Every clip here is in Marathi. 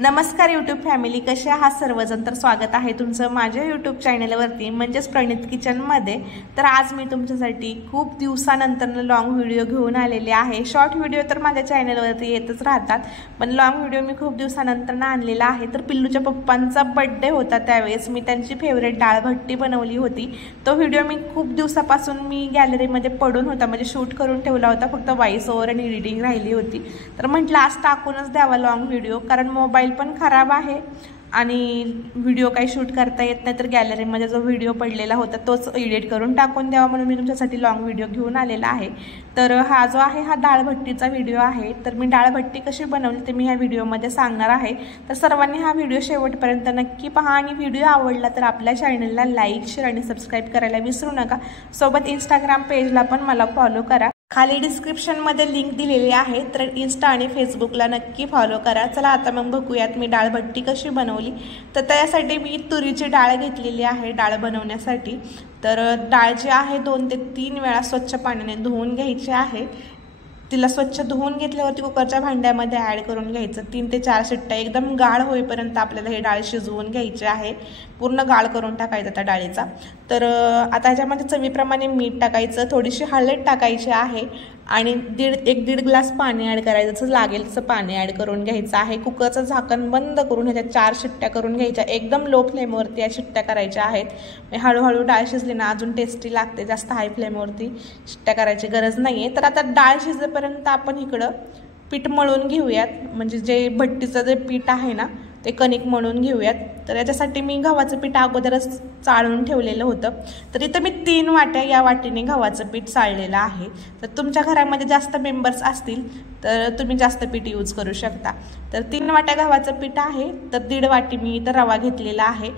नमस्कार यूट्यूब फॅमिली, कसे आहात सर्वजण। तर स्वागत आहे तुमचं माझ्या यूट्यूब चॅनलवरती म्हणजेच प्रणित किचनमध्ये। तर आज मी तुमच्यासाठी खूप दिवसानंतर लॉंग व्हिडिओ घेऊन आलेले आहे। शॉर्ट व्हिडिओ तर माझ्या चॅनलवरती येतच राहतात, पण लॉंग व्हिडिओ मी खूप दिवसानंतर आणलेला आहे। तर पिल्लूच्या पप्पांचा बर्थडे होता, त्यावेळेस मी त्यांची फेवरेट डाळ भट्टी बनवली होती। तो व्हिडिओ मी खूप दिवसापासून मी गॅलरीमध्ये पडून होता, म्हणजे शूट करून ठेवला होता, फक्त व्हॉइस ओव्हर आणि एडिटिंग राहिली होती। तर म्हटलं आज टाकूनच द्यावा लॉंग व्हिडिओ, कारण मोबाईल पण खराब आहे आणि व्हिडिओ काही शूट करता येत नाही। तर गॅलरीमध्ये जो व्हिडिओ पडलेला होता तोच एडिट करून टाकून द्यावा म्हणून मी तुमच्यासाठी लॉंग व्हिडिओ घेऊन आलेला आहे। तर हा जो आहे हा डाळ भट्टीचा व्हिडिओ आहे। तर मी डाळ भट्टी कशी बनवली ते मी ह्या व्हिडिओमध्ये सांगणार आहे। तर सर्वांनी हा व्हिडिओ शेवटपर्यंत नक्की पहा आणि व्हिडिओ आवडला तर आपल्या चॅनलला लाईक, शेअर आणि सबस्क्राईब करायला विसरू नका। सोबत इंस्टाग्राम पेजला पण मला फॉलो करा, खाली डिस्क्रिप्शनमध्ये लिंक दिलेली आहे। तर इन्स्टा आणि फेसबुकला नक्की फॉलो करा। चला आता मग बघूयात मी डाळ भट्टी कशी बनवली। तर त्यासाठी मी तुरीची डाळ घेतलेली आहे डाळ बनवण्यासाठी। तर डाळ जी आहे 2 ते 3 वेळा स्वच्छ पाण्याने धुवून घ्यायची आहे। तिला स्वच्छ धुवून घेतल्यावरती कुकरच्या भांड्यामध्ये ॲड करून घ्यायचं। 3 ते 4 शिट्ट्या एकदम गाळ होईपर्यंत आपल्याला हे डाळ शिजवून घ्यायची आहे, पूर्ण गाळ करून टाकायचा त्या डाळीचा। तर आता ह्याच्यामध्ये चवीप्रमाणे मीठ टाकायचं, थोडीशी हळद टाकायची आहे आणि 1-1.5 ग्लास पाणी ॲड करायचं, जसं लागेल तसं पाणी ॲड करून घ्यायचं आहे। कुकरचं झाकण बंद करून ह्याच्या 4 शिट्ट्या करून घ्यायच्या, एकदम लो फ्लेमवरती या शिट्ट्या करायच्या आहेत। हळूहळू डाळ शिजली ना अजून टेस्टी लागते, जास्त हाय फ्लेमवरती शिट्ट्या करायची गरज नाही आहे। तर आता डाळ शिजेपर्यंत आपण इकडं पीठ मळून घेऊयात, म्हणजे जे भट्टीचं जे पीठ आहे ना ते कणिक मळून घेऊयात। तर याच्यासाठी मी गव्हाचं पीठ अगोदरच चाळून ठेवलेलं होतं। तर इथं मी 3 वाट्या या वाटीने गव्हाचं पीठ चाळलेलं आहे। तर तुमच्या घरामध्ये जास्त मेंबर्स असतील तर तुम्ही जास्त पीठ यूज करू शकता। तर 3 वाट्या गव्हाचं पीठ आहे, तर 1.5 वाटी मी इथं रवा घेतलेला आहे।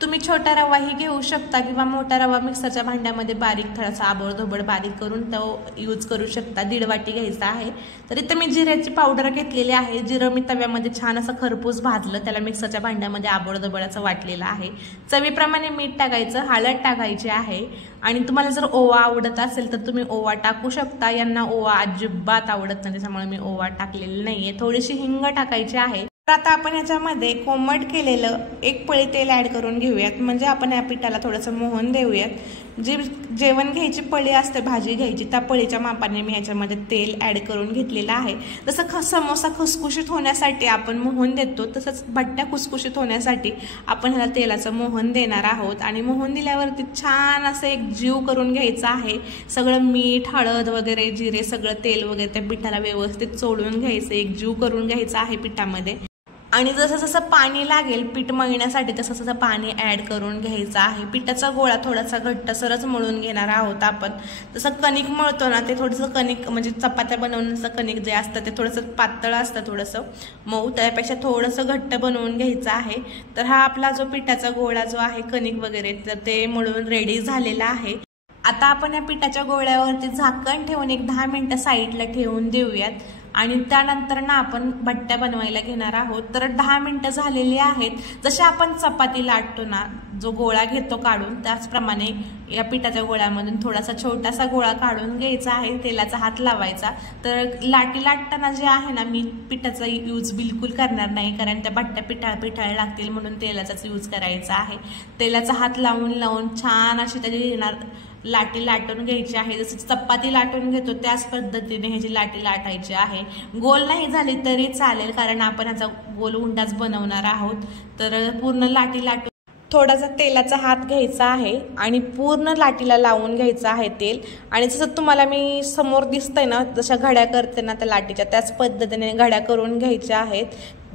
तुम्ही छोटा रवाही घेऊ शकता किंवा मोठा रवा मिक्सरच्या भांड्यामध्ये बारीक थोडासा आबडधोबड बारीक करून तो यूज करू शकता। 1.5 वाटी घ्यायचा आहे। तर इथं मी जिऱ्याची पावडर घेतलेली आहे। जिरं मी तव्यामध्ये छान असं खरपूस भाजलं, त्याला मिक्सरच्या भांड्यामध्ये आबडधोबड असं वाटलेलं आहे। चवीप्रमाणे मीठ टाकायचं, हळद टाकायची आहे आणि तुम्हाला जर ओवा आवडत असेल तर तुम्ही ओवा टाकू शकता। यांना ओवा अजिबात आवडत नाही, त्याच्यामुळे मी ओवा टाकलेला नाहीये। थोडीशी हिंग टाकायची आहे। तर आता आपण याच्यामध्ये कोमट केलेलं 1 पळी तेल ॲड करून घेऊयात, म्हणजे आपण या पिठाला थोडंसं मोहन देऊयात। जी जेवण घ्यायची पळी असते, भाजी घ्यायची, त्या पळीच्या मापाने मी याच्यामध्ये तेल ॲड करून घेतलेलं आहे। जसं समोसा खुसखुशीत होण्यासाठी आपण मोहन देतो, तसंच भट्ट्या खुसखुशीत होण्यासाठी आपण ह्याला तेलाचं मोहन देणार आहोत। आणि मोहन दिल्यावरती छान असं एक जीव करून घ्यायचं आहे। सगळं मीठ, हळद वगैरे, जिरे, सगळं तेल वगैरे त्या पिठाला व्यवस्थित चोळून घ्यायचं, एक जीव करून घ्यायचा आहे पिठामध्ये। आणि जसं जसं पाणी लागेल पीठ मळण्यासाठी तसं तसं पाणी ॲड करून घ्यायचं आहे। पिठाचा गोळा थोडासा घट्टसरच मळून घेणार आहोत आपण। जसं कणिक मळतो ना ते थोडंसं कणिक, म्हणजे चपात्या बनवण्याचं कणिक जे असतं ते थोडंसं पातळ असतं, थोडंसं मऊ, त्यापेक्षा थोडंसं घट्ट बनवून घ्यायचं आहे। तर हा आपला जो पिठाचा गोळा जो आहे कणिक वगैरे, तर ते मळून रेडी झालेला आहे। आता आपण या पिठाच्या गोळ्यावरती झाकण ठेवून एक 10 मिनिटं साईडला ठेवून देऊयात आणि त्यानंतर ना आपण भट्ट्या बनवायला घेणार आहोत। तर 10 मिनिटं झालेली आहेत। जसे आपण चपाती लाटतो ना, जो गोळा घेतो काढून, त्याचप्रमाणे या पिठाच्या गोळ्यामधून थोडासा छोटासा गोळा काढून घ्यायचा आहे, तेलाचा हात लावायचा। तर लाटी लाटताना जे आहे ना, मी पिठाचा यूज बिलकुल करणार नाही, कारण त्या भट्ट्या पिठाळ लागतील म्हणून तेलाचाच यूज करायचा आहे। तेलाचा हात लावून लावून छान अशी त्याची लाटी लाटून घ्यायची आहे। जसं चपाती लाटून घेतो त्याच पद्धतीने ह्याची लाटी लाटायची आहे। गोल नाही झाली तरी चालेल, कारण आपण ह्याचा गोल उंडाच बनवणार आहोत। तर पूर्ण लाटी लाटून थोडासा तेलाचा हात घ्यायचा आहे आणि पूर्ण लाटीला लावून घ्यायचं आहे तेल। आणि जसं तुम्हाला मी समोर दिसतंय ना, जशा घड्या करते ना त्या लाटीच्या, त्याच पद्धतीने घड्या करून घ्यायच्या आहेत,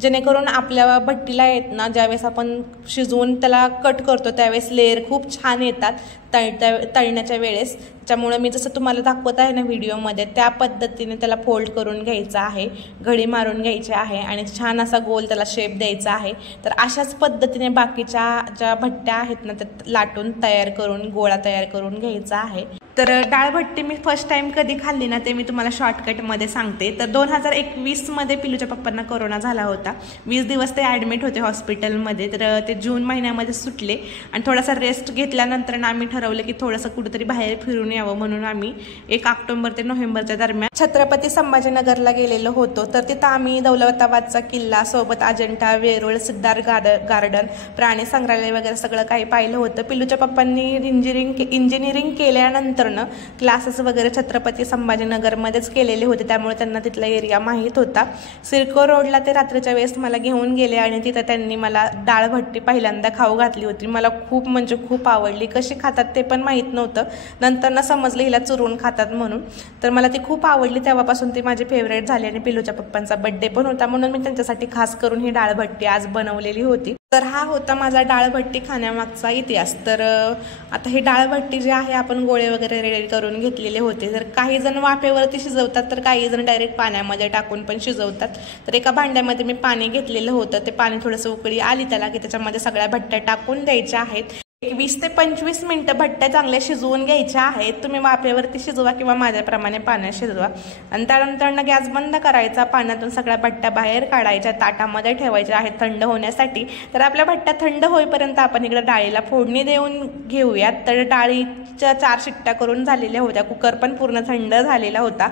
जेणेकरून आपल्या भट्टीला येत ना, ज्यावेळेस आपण शिजवून त्याला कट करतो त्यावेळेस लेअर खूप छान येतात तळण्याच्या वेळेस। त्यामुळे मी जसं तुम्हाला दाखवत आहे ना व्हिडिओमध्ये, त्या पद्धतीने त्याला फोल्ड करून घ्यायचं आहे, घडी मारून घ्यायची आहे आणि छान असा गोल त्याला शेप द्यायचा आहे। तर अशाच पद्धतीने बाकीच्या ज्या भट्ट्या आहेत ना त्या लाटून तयार करून गोळा तयार करून घ्यायचा आहे। तर डाळ भट्टी मी फर्स्ट टाइम कधी खाल्ली ना ते मी तुम्हाला शॉर्टकटमध्ये सांगते. तर 2021मध्ये पिलूच्या पप्पांना कोरोना झाला होता. 20 दिवस ते ॲडमिट होते हॉस्पिटलमध्ये. तर ते जून महिन्यामध्ये सुटले आणि थोडासा रेस्ट घेतल्यानंतर ना आम्ही ठरवलं की थोडंसं कुठेतरी बाहेर फिरून यावं, म्हणून आम्ही 1 ऑक्टोबर ते नोव्हेंबरच्या दरम्यान छत्रपती संभाजीनगरला गेलेलो होतो. तर तिथं आम्ही दौलताबादचा किल्ला, सोबत अजंठा, वेरूळ, सिद्धार्थ गार्डन, प्राणी संग्रहालय वगैरे सगळं काही पाहिलं होतं. पिलूच्या पप्पांनी इंजिनिअरिंग केल्यानंतर क्लासेस वगैरे छत्रपती संभाजीनगरमध्येच केलेले होते, त्यामुळे त्यांना तिथला एरिया माहीत होता. सिडको रोडला ते रात्रीच्या वेळेस मला घेऊन गेले आणि तिथं त्यांनी मला डाळ भट्टी पहिल्यांदा खाऊ घातली होती. मला खूप म्हणजे खूप आवडली. कशी खातात ते पण माहीत नव्हतं, नंतर समजलं हिला चुरून खातात म्हणून. तर मला ती खूप आवडली, तेव्हापासून ती माझी फेवरेट झाली. आणि पिलूच्या पप्पांचा बड्डे पण होता, म्हणून मी त्यांच्यासाठी खास करून ही डाळ भट्टी आज बनवलेली होती. तर हा होता माझा डाळ भट्टी खाण्यामागचा इतिहास. तर आता ही डाळ भट्टी जी आहे आपण गोळे वगैरे रेडी करून घेतलेले होते. तर काही जण वाफेवरती शिजवतात, तर काही जण डायरेक्ट पाण्यामध्ये टाकून पण शिजवतात. तर एका भांड्यामध्ये मी पाणी घेतलेलं होतं. ते पाणी थोडंसं उकळी आली त्याला की त्याच्यामध्ये सगळ्या भट्ट्या टाकून द्यायच्या आहेत. 20 ते 25 मिनिटं भट्ट्या चांगल्या शिजवून घ्यायच्या आहेत. तुम्ही वाफेवरती शिजवा किंवा माझ्याप्रमाणे पाण्यात शिजवा. आणि त्यानंतर गॅस बंद करायचा, पाण्यातून सगळ्या भट्ट्या बाहेर काढायच्या, ताटामध्ये ठेवायच्या आहेत थंड होण्यासाठी. तर आपल्या भट्ट्या थंड होईपर्यंत आपण इकडे डाळीला फोडणी देऊन घेऊयात. तर डाळीच्या 4 शिट्ट्या करून झालेल्या होत्या. कुकर पण पूर्ण थंड झालेला होता.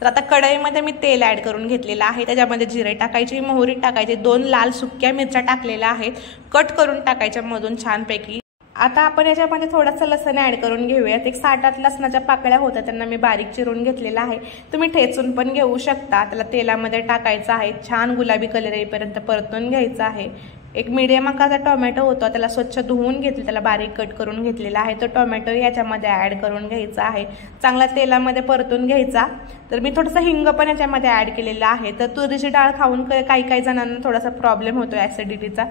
तर आता कढईमध्ये मी तेल ॲड करून घेतलेलं आहे. त्याच्यामध्ये जिरे टाकायची, मोहरी टाकायची, 2 लाल सुक्या मिरच्या टाकलेल्या आहेत, कट करून टाकायच्या मधून छानपैकी. आता आपण याच्यामध्ये थोडंसं लसण ॲड करून घेऊयात. 1 7-8 लसणाच्या पाकळ्या होत्या, त्यांना मी बारीक चिरून घेतलेला आहे. तुम्ही ठेचून पण घेऊ शकता. त्याला तेलामध्ये टाकायचं आहे, छान गुलाबी कलर येईपर्यंत परतून घ्यायचं आहे. 1 मीडियम आकाराचा टोमॅटो होता, त्याला स्वच्छ धुवून घेतलं, त्याला बारीक कट करून घेतलेला आहे. तो टोमॅटो याच्यामध्ये ॲड करून घ्यायचा आहे, चांगला तेलामध्ये परतून घ्यायचा. तर मी थोडंसं हिंग पण याच्यामध्ये ॲड केलेलं आहे. तर तुरीची डाळ खाऊन काही जणांना थोडासा प्रॉब्लेम होतो ॲसिडिटीचा,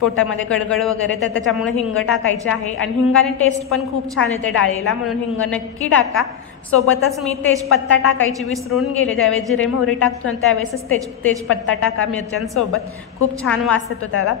पोटामध्ये गडगड वगैरे, तर त्याच्यामुळे हिंग टाकायचे आहे. आणि हिंगाने टेस्ट पण खूप छान येते डाळीला, म्हणून हिंग नक्की टाका. सोबतच मी तेजपत्ता टाकायची विसरून गेले. ज्यावेळेस जिरे मोहरी टाकतो त्यावेळेसच तेजपत्ता टाका मिरच्यांसोबत, खूप छान वास येतो त्याला.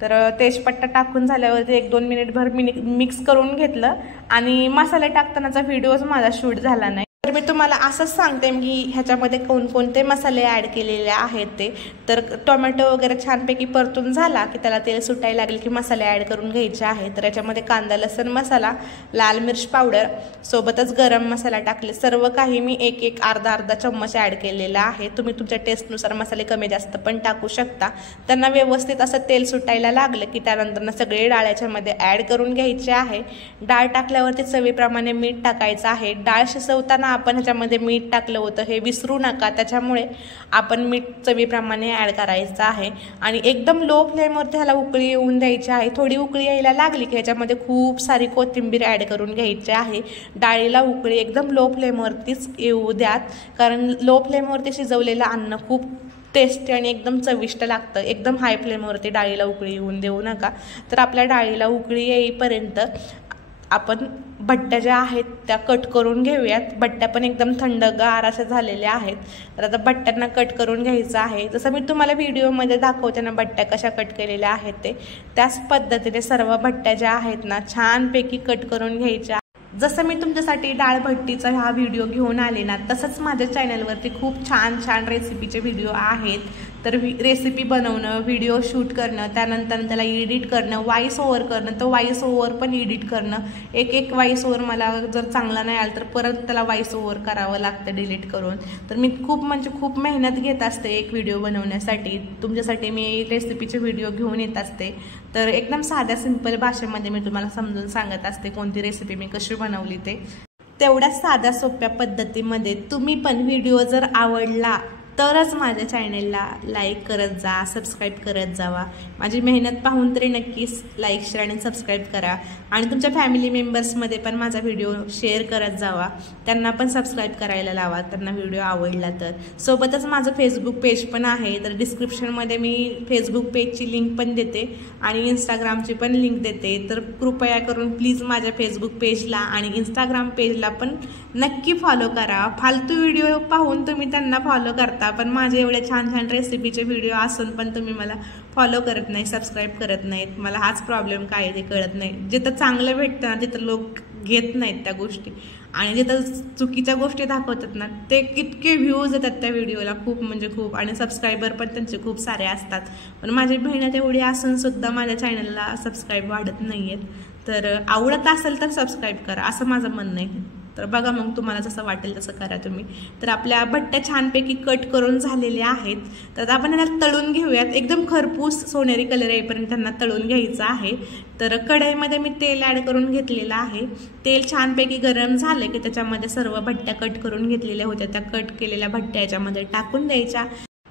तर तेजपत्ता टाकून झाल्यावरती 1-2 मिनिटभर मिक्स करून घेतलं. आणि मसाले टाकतानाचा व्हिडिओच माझा शूट झाला नाही. तर मी तुम्हाला असंच सांगते की ह्याच्यामध्ये कोणकोणते मसाले ॲड केलेले आहेत ते. तर टोमॅटो वगैरे छानपैकी परतून झाला की त्याला तेल सुटायला लागले की मसाले ॲड करून घ्यायचे आहे. तर याच्यामध्ये कांदा लसूण मसाला, लाल मिर्च पावडर, सोबतच गरम मसाला टाकले. सर्व काही मी एक अर्धा चम्मच ॲड केलेला आहे. तुम्ही तुमच्या टेस्टनुसार मसाले कमी जास्त पण टाकू शकता. त्यांना व्यवस्थित असं तेल सुटायला लागलं की त्यानंतर सगळे डाळ याच्यामध्ये ॲड करून घ्यायचे आहे. डाळ टाकल्यावरती चवीप्रमाणे मीठ टाकायचं आहे. डाळ शिजवताना आपण ह्याच्यामध्ये मीठ टाकलं होतं, हे विसरू नका. त्याच्यामुळे आपण मीठ चवीप्रमाणे ॲड करायचं आहे. आणि एकदम लो फ्लेमवरती ह्याला उकळी येऊन द्यायची आहे. थोडी उकळी यायला लागली की ह्याच्यामध्ये खूप सारी कोथिंबीर ॲड करून घ्यायची आहे. डाळीला उकळी एकदम लो फ्लेमवरतीच येऊ द्यात, कारण लो फ्लेमवरती शिजवलेलं अन्न खूप टेस्टी आणि एकदम चविष्ट लागतं. एकदम हाय फ्लेमवरती डाळीला उकळी येऊन देऊ नका. तर आपल्या डाळीला उकळी येईपर्यंत आपण भट्ट्या ज्या आहेत त्या कट करून घेऊयात. भट्ट्या पण एकदम थंडगार अशा झालेल्या आहेत. तर आता भट्ट्यांना कट करून घ्यायचं आहे. जसं मी तुम्हाला व्हिडिओमध्ये दाखवते ना भट्ट्या कशा कट केलेल्या आहेत त्याच पद्धतीने सर्व भट्ट्या ज्या आहेत ना छानपैकी कट करून घ्यायच्या. जसं मी तुमच्यासाठी डाळ भट्टीचा हा व्हिडिओ घेऊन आले ना, तसंच माझ्या चॅनलवरती खूप छान रेसिपीचे व्हिडिओ आहेत. तर रेसिपी बनवणं, व्हिडिओ शूट करणं, त्यानंतर त्याला एडिट करणं, व्हॉइस ओव्हर करणं, तो व्हॉइस ओव्हर पण एडिट करणं. एक व्हॉइस ओव्हर मला जर चांगला नाही आला तर परत त्याला व्हॉइस ओव्हर करावं लागतं डिलीट करून. तर मी खूप मेहनत घेत असते एक व्हिडिओ बनवण्यासाठी. तुमच्यासाठी मी रेसिपीचे व्हिडिओ घेऊन येत असते. तर एकदम साध्या सिंपल भाषेमध्ये मी तुम्हाला समजून सांगत असते कोणती रेसिपी मी कशी बनवली ते. तेवढ्याच साध्या सोप्या पद्धतीमध्ये तुम्ही पण व्हिडिओ जर आवडला तरच माझ्या चॅनलला लाईक करत जा, सबस्क्राईब करत जावा. माझी मेहनत पाहून तरी नक्कीच लाईक, शेअर आणि सबस्क्राईब करा. आणि तुमच्या फॅमिली मेंबर्समध्ये पण माझा व्हिडिओ शेअर करत जावा, त्यांना पण सबस्क्राईब करायला लावा त्यांना व्हिडिओ आवडला तर. सोबतच माझं फेसबुक पेज पण आहे. तर डिस्क्रिप्शनमध्ये मी फेसबुक पेजची लिंक पण देते आणि इंस्टाग्रामची पण लिंक देते. तर कृपया करून प्लीज माझ्या फेसबुक पेजला आणि इंस्टाग्राम पेजला पण नक्की फॉलो करा. फालतू व्हिडिओ पाहून तुम्ही त्यांना फॉलो करता, पण माझे एवढे छान रेसिपीचे व्हिडिओ असून पण तुम्ही मला फॉलो करत नाही, सबस्क्राईब करत नाहीत. मला हाच प्रॉब्लेम काय ते कळत नाही. जिथं चांगलं भेटतं ना तिथं लोक घेत नाहीत त्या गोष्टी. आणि जिथं चुकीच्या गोष्टी दाखवतात ना ते कितके व्ह्यूज येतात त्या व्हिडिओला, खूप म्हणजे खूप, आणि सबस्क्रायबर पण त्यांचे खूप सारे असतात. पण माझी मेहनत एवढी असूनसुद्धा माझ्या चॅनलला सबस्क्राईब वाढत नाही आहेत. तर आवडत असेल तर सबस्क्राईब करा असं माझं म्हणणं आहे. तर बघा मग तुम्हाला जसं वाटेल तसं करा तुम्ही. तर आपल्या भट्ट्या छानपैकी कट करून झालेल्या आहेत. तर आपण यांना तळून घेऊयात. एकदम खरपूस सोनेरी कलर येईपर्यंत त्यांना तळून घ्यायचं आहे. तर कढईमध्ये मी तेल ॲड करून घेतलेलं आहे. तेल छानपैकी गरम झालं की त्याच्यामध्ये सर्व भट्ट्या कट करून घेतलेल्या होत्या त्या कट केलेल्या भट्ट्या याच्यामध्ये टाकून द्यायच्या.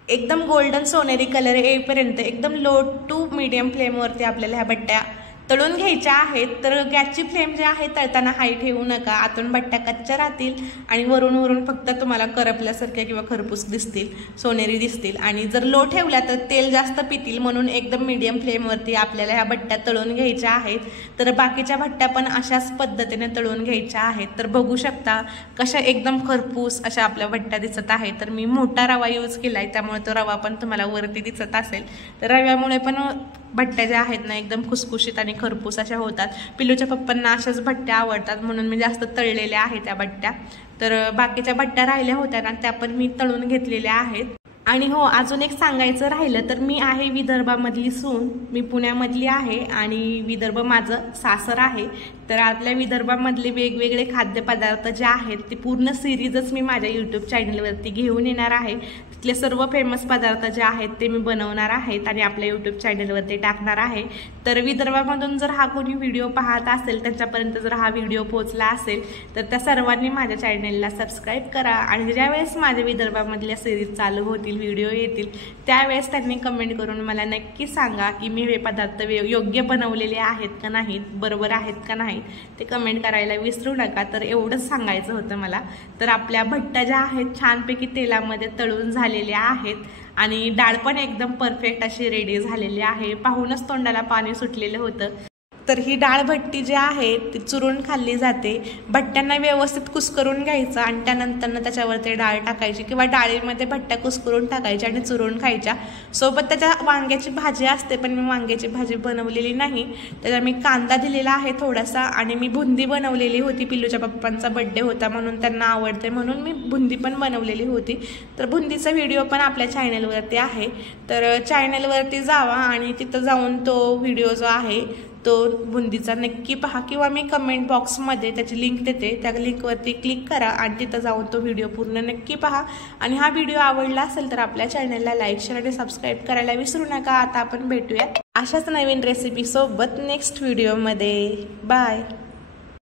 एकदम गोल्डन सोनेरी कलर येईपर्यंत एकदम लो टू मीडियम फ्लेमवरती आपल्याला ह्या भट्ट्या तळून घ्यायच्या आहेत. तर गॅसची फ्लेम जे आहे तळताना हाय ठेवू नका, आतून भट्ट्या कच्च्या राहतील आणि वरून फक्त तुम्हाला करपल्यासारख्या किंवा खरपूस दिसतील, सोनेरी दिसतील. आणि जर लो ठेवल्या तर तेल जास्त पितील, म्हणून एकदम मीडियम फ्लेमवरती आपल्याला ह्या भट्ट्या तळून घ्यायच्या आहेत. तर बाकीच्या भट्ट्या पण अशाच पद्धतीने तळून घ्यायच्या आहेत. तर बघू शकता कशा एकदम खरपूस अशा आपल्या भट्ट्या दिसत आहेत. तर मी मोठा रवा यूज केला आहे त्यामुळे तो रवा पण तुम्हाला वरती दिसत असेल. तर रव्यामुळे पण भट्ट्या ज्या आहेत ना एकदम खुसखुशीत आणि खरपूस अशा होतात. पिल्लूच्या पप्पांना अशाच भट्ट्या आवडतात म्हणून मी जास्त तळलेल्या आहेत त्या भट्ट्या. तर बाकीच्या भट्ट्या राहिल्या होत्या ना त्या पण मी तळून घेतलेल्या आहेत. आणि हो, अजून एक सांगायचं राहिलं तर मी आहे विदर्भामधली सून, मी पुण्यामधली आहे आणि विदर्भ माझं सासर आहे. तर आपल्या विदर्भामधले वेगवेगळे खाद्यपदार्थ जे आहेत ते पूर्ण सिरीजच मी माझ्या यूट्यूब चॅनलवरती घेऊन येणार आहे. तिथले सर्व फेमस पदार्थ जे आहेत ते मी बनवणार आहेत आणि आपल्या यूट्यूब चॅनलवरती टाकणार आहे. तर विदर्भामधून जर हा कोणी व्हिडिओ पाहत असेल, त्यांच्यापर्यंत जर हा व्हिडिओ पोहोचला असेल तर त्या सर्वांनी माझ्या चॅनलला सबस्क्राईब करा. आणि ज्यावेळेस माझ्या विदर्भामधल्या सिरीज चालू होतील, व्हिडिओ येतील, त्यावेळेस त्यांनी कमेंट करून मला नक्की सांगा की मी हे पदार्थ योग्य बनवलेले आहेत का नाहीत, बरोबर आहेत का नाही, ते कमेंट करायला विसरू नका. तर एवढंच सांगायचं होतं मला. तर आपल्या भट्ट्या ज्या आहेत छानपैकी तेलामध्ये तळून झालेल्या आहेत आणि डाळ पण एकदम परफेक्ट अशी रेडी झालेली आहे. पाहूनच तोंडाला पाणी सुटलेलं होतं. तर ही डाळ भट्टी जी आहे ती चुरून खाल्ली जाते. भट्ट्यांना व्यवस्थित कुस्करून घ्यायचं आणि त्यानंतर त्याच्यावरती डाळ टाकायची किंवा डाळीमध्ये भट्ट्या कुस्करून टाकायच्या आणि चुरून खायच्या. सोबत त्याच्या वांग्याची भाजी असते, पण मी वांग्याची भाजी बनवलेली नाही. त्याचा मी कांदा दिलेला आहे थोडासा आणि मी बुंदी बनवलेली होती. पिल्लूच्या पप्पांचा बड्डे होता म्हणून त्यांना आवडते म्हणून मी बुंदी पण बनवलेली होती. तर बुंदीचा व्हिडिओ पण आपल्या चॅनलवरती आहे. तर चॅनलवरती जावा आणि तिथं जाऊन तो व्हिडिओ जो आहे तो बुंदीचा नक्की पहा किंवा मी कमेंट बॉक्समध्ये त्याची लिंक देते, त्या लिंकवरती क्लिक करा आणि तिथं जाऊन तो व्हिडिओ पूर्ण नक्की पहा. आणि हा व्हिडिओ आवडला असेल तर आपल्या चॅनलला लाईक, शेअर आणि सबस्क्राईब करायला विसरू नका. आता आपण भेटूया अशाच नवीन रेसिपी सोबत नेक्स्ट व्हिडिओमध्ये. बाय.